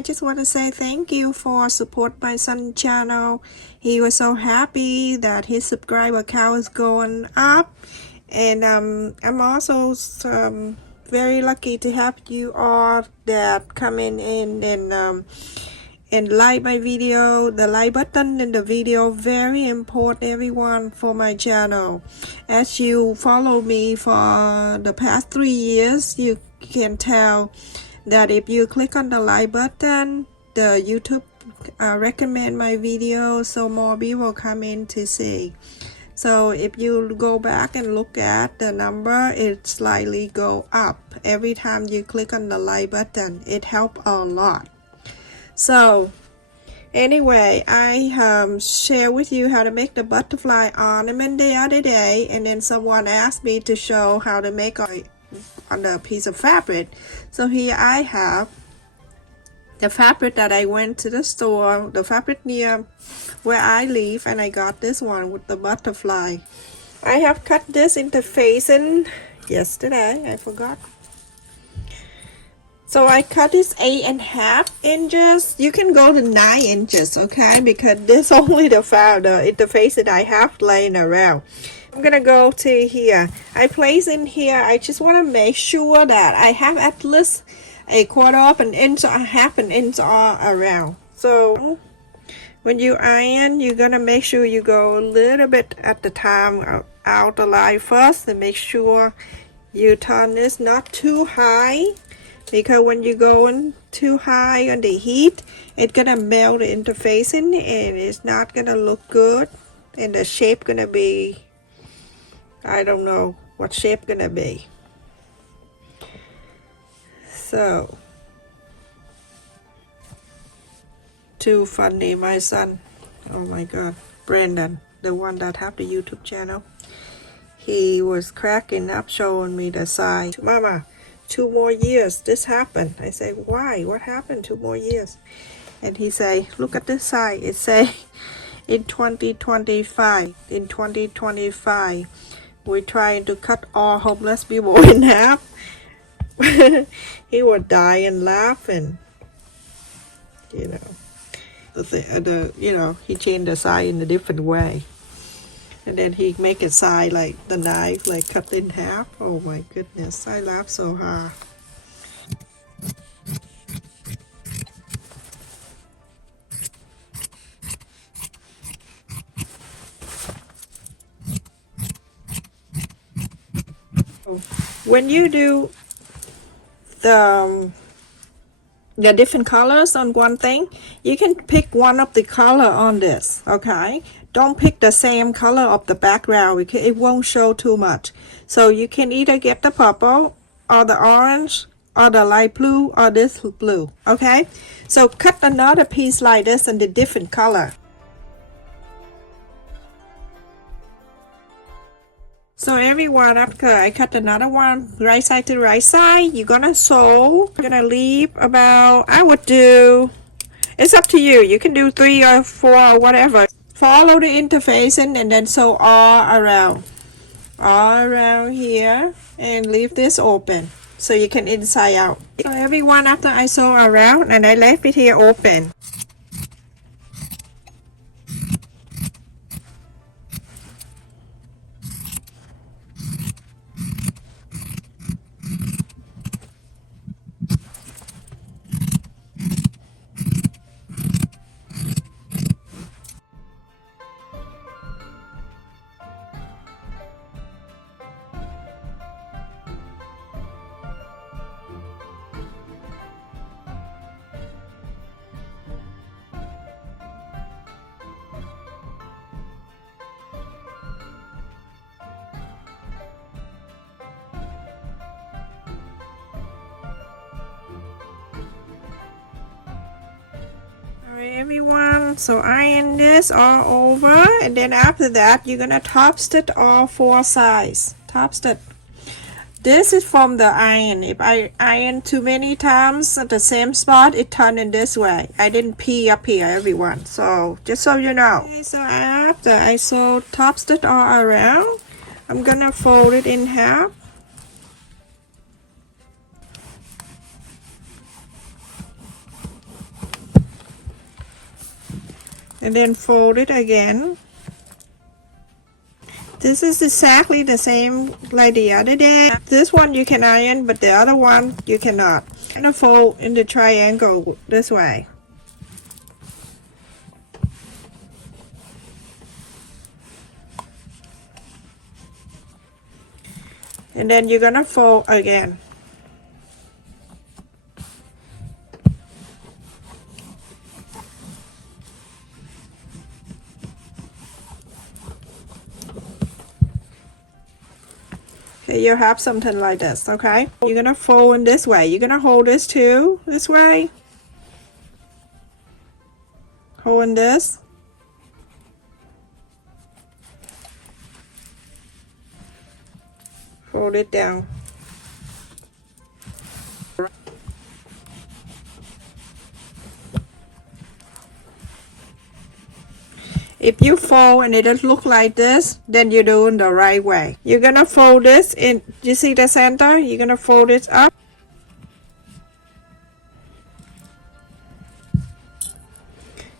I just want to say thank you for support my son's channel. He was so happy that his subscriber count is going up, and I'm also very lucky to have you all that come in and like my video. The like button in the video very important, everyone, for my channel. As you follow me for the past 3 years, you can tell that if you click on the like button, the YouTube recommend my video, so more people come in to see. So if you go back and look at the number, it slightly go up every time you click on the like button. It helps a lot. So anyway, I share with you how to make the butterfly ornament the other day, and then someone asked me to show how to make on a piece of fabric. So here I have the fabric that I went to the store, the fabric near where I live, and I got this one with the butterfly. I have cut this into facing yesterday, I forgot. So I cut this 8.5 inches. You can go to 9 inches, okay? Because this only the interface that I have laying around. I'm gonna go to here. I place in here. I just want to make sure that I have at least a quarter of an inch or half an inch all around. So when you iron, you're gonna make sure you go a little bit at the time out the line first, and make sure you turn this not too high, because when you go in too high on the heat, it's gonna melt the interfacing and it's not gonna look good, and the shape gonna be, I don't know what shape gonna be. So too funny, my son, oh my god, Brandon, the one that have the YouTube channel, he was cracking up showing me the size. Mama, 2 more years this happened. I say, why? What happened? 2 more years? And he say, look at this side. It say in 2025. In 2025, we're trying to cut all homeless people in half. He was dying laughing. You know, you know, he changed the side in a different way. And then he make a side like the knife, like cut in half. Oh my goodness, I laugh so hard. When you do the different colors on one thing, you can pick one of the color on this, okay? Don't pick the same color of the background because it won't show too much. So you can either get the purple or the orange or the light blue or this blue, okay? So cut another piece like this in the different color. So everyone, after I cut another one right side to right side, you're gonna sew. You're gonna leave about, I would do, it's up to you, you can do 3 or 4 or whatever. Follow the interfacing and then sew all around here, and leave this open so you can inside out. So everyone, after I sew around and I left it here open. Everyone, so iron this all over, and then after that you're gonna top stitch all 4 sides. Top stitch. This is from the iron. If I iron too many times at the same spot, it turn in this way. I didn't pee up here, everyone, so just so you know. Okay, so after I sew top stitch all around, I'm gonna fold it in half. and then fold it again. This is exactly the same like the other day. This one you can iron, but the other one you cannot. I'm gonna fold in the triangle this way. And then you're gonna fold again. Okay, you have something like this, okay? You're gonna fold in this way. You're gonna hold this too, this way. Hold in this. Fold it down. If you fold and it doesn't look like this, then you're doing the right way. You're gonna fold this in, you see the center? You're gonna fold it up.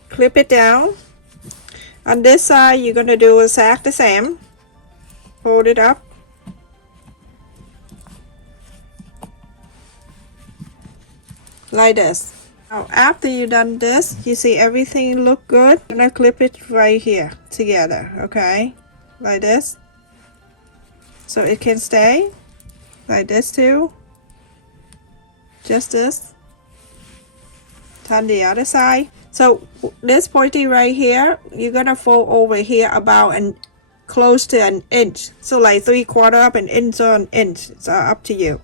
Clip it down. On this side, you're gonna do exactly the same. Fold it up. Like this. Now, after you done this, you see everything look good. I'm gonna clip it right here together, okay? Like this. So it can stay. Like this too. Just this. Turn the other side. So this pointy right here, you're gonna fold over here about close to an inch. So like 3/4 of an inch or an inch. It's up to you.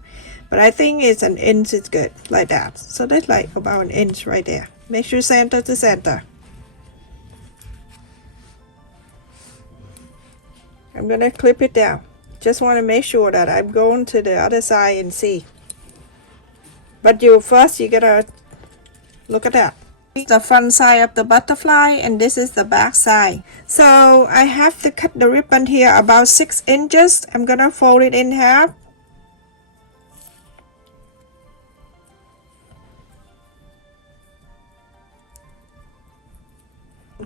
But I think it's an inch is good, like that. So that's like about an inch right there. Make sure center to center. I'm gonna clip it down. Just want to make sure that I'm going to the other side and see. But you gotta look at that. This is the front side of the butterfly, and this is the back side. So I have to cut the ribbon here about 6 inches. I'm gonna fold it in half.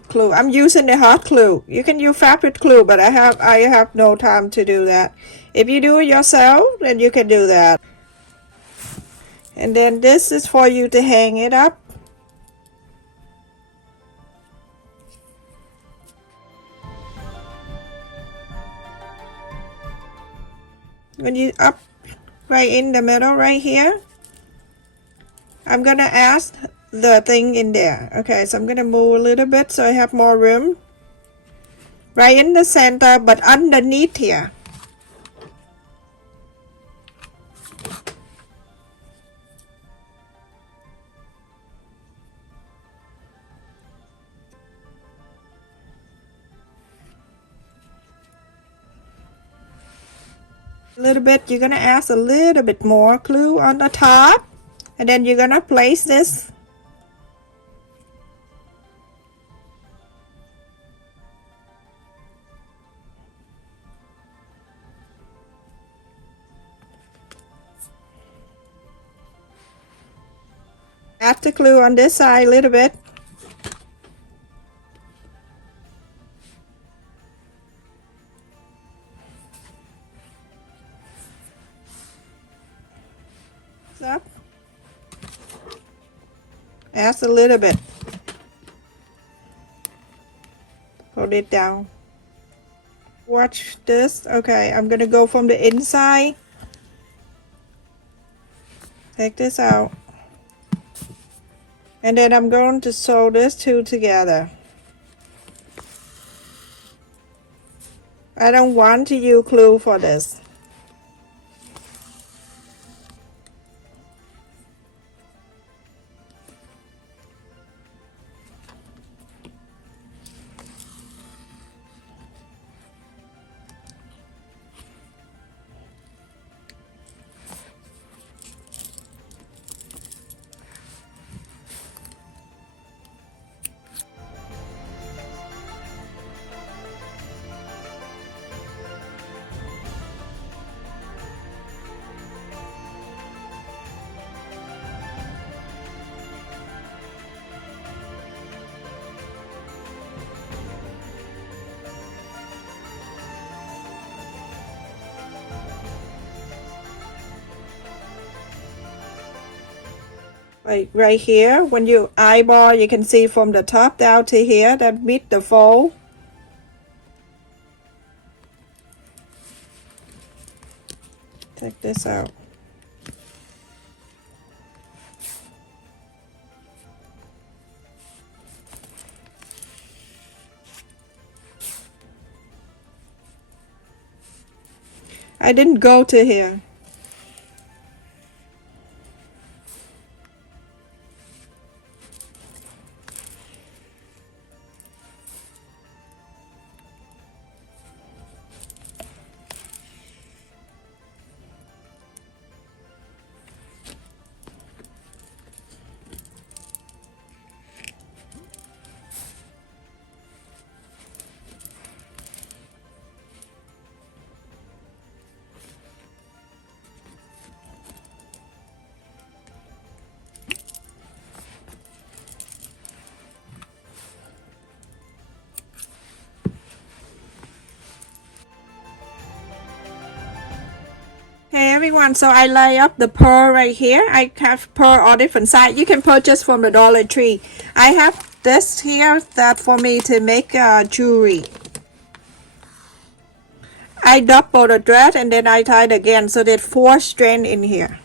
Glue. I'm using the hot glue. You can use fabric glue, but I have no time to do that. If you do it yourself, then you can do that. And then this is for you to hang it up. When you up right in the middle right here, I'm gonna add the thing in there. Okay, so I'm gonna move a little bit so I have more room. Right in the center, but underneath here. A little bit, you're gonna add a little bit more glue on the top, and then you're gonna place this. Add the glue on this side a little bit. Up. Add a little bit. Hold it down. Watch this. Okay, I'm gonna go from the inside. Take this out. And then I'm going to sew this two together. I don't want to use glue for this. like right here. When you eyeball, you can see from the top down to here that meet the fold. Take this out. I didn't go to here. Hey everyone, so I lay up the pearl right here. I have pearl all different size. You can purchase from the Dollar Tree. I have this here that for me to make jewelry. I double the thread and then I tied again, so there's 4 strands in here.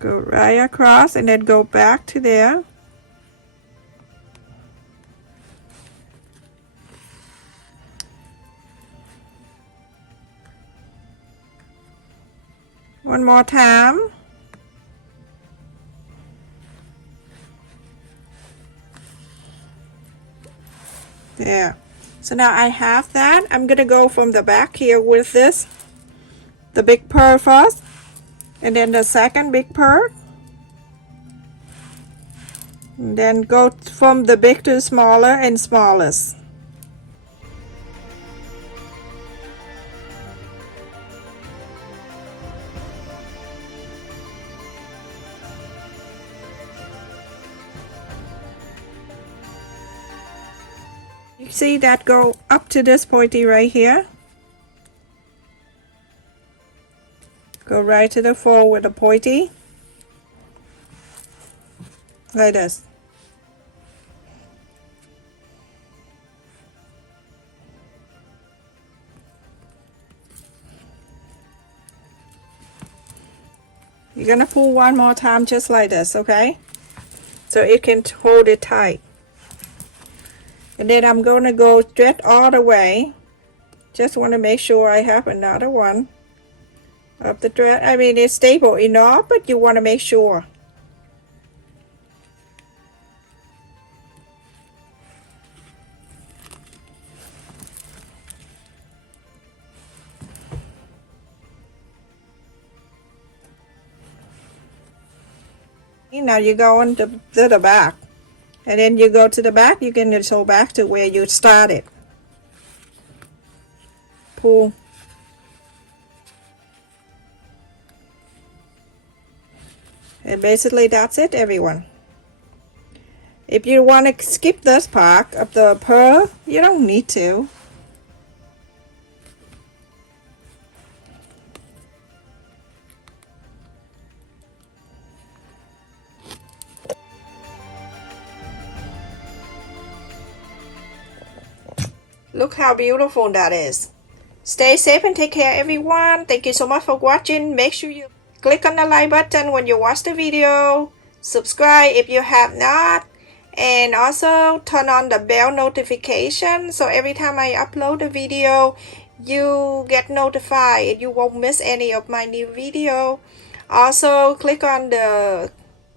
Go right across and then go back to there. One more time. There. So now I have that. I'm gonna go from the back here with this, the big pearl first, and then the second big pearl. And then go from the big to smaller and smallest. You see that go up to this pointy right here. Go right to the fold with the pointy. Like this. You're gonna pull one more time just like this, okay? So it can hold it tight. And then I'm going to go straight all the way. Just want to make sure I have another one of the thread. I mean, it's stable enough, but you want to make sure. Now you go on to the back. And then you go to the back, you can just go back to where you started. Pull. And basically that's it, everyone. If you want to skip this part of the pearl, you don't need to. Look how beautiful that is. Stay safe and take care, everyone. Thank you so much for watching. Make sure you click on the like button when you watch the video. Subscribe if you have not. And also turn on the bell notification so every time I upload a video, you get notified and you won't miss any of my new video. Also click on the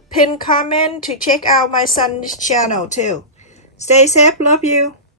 pinned comment to check out my son's channel too. Stay safe. Love you.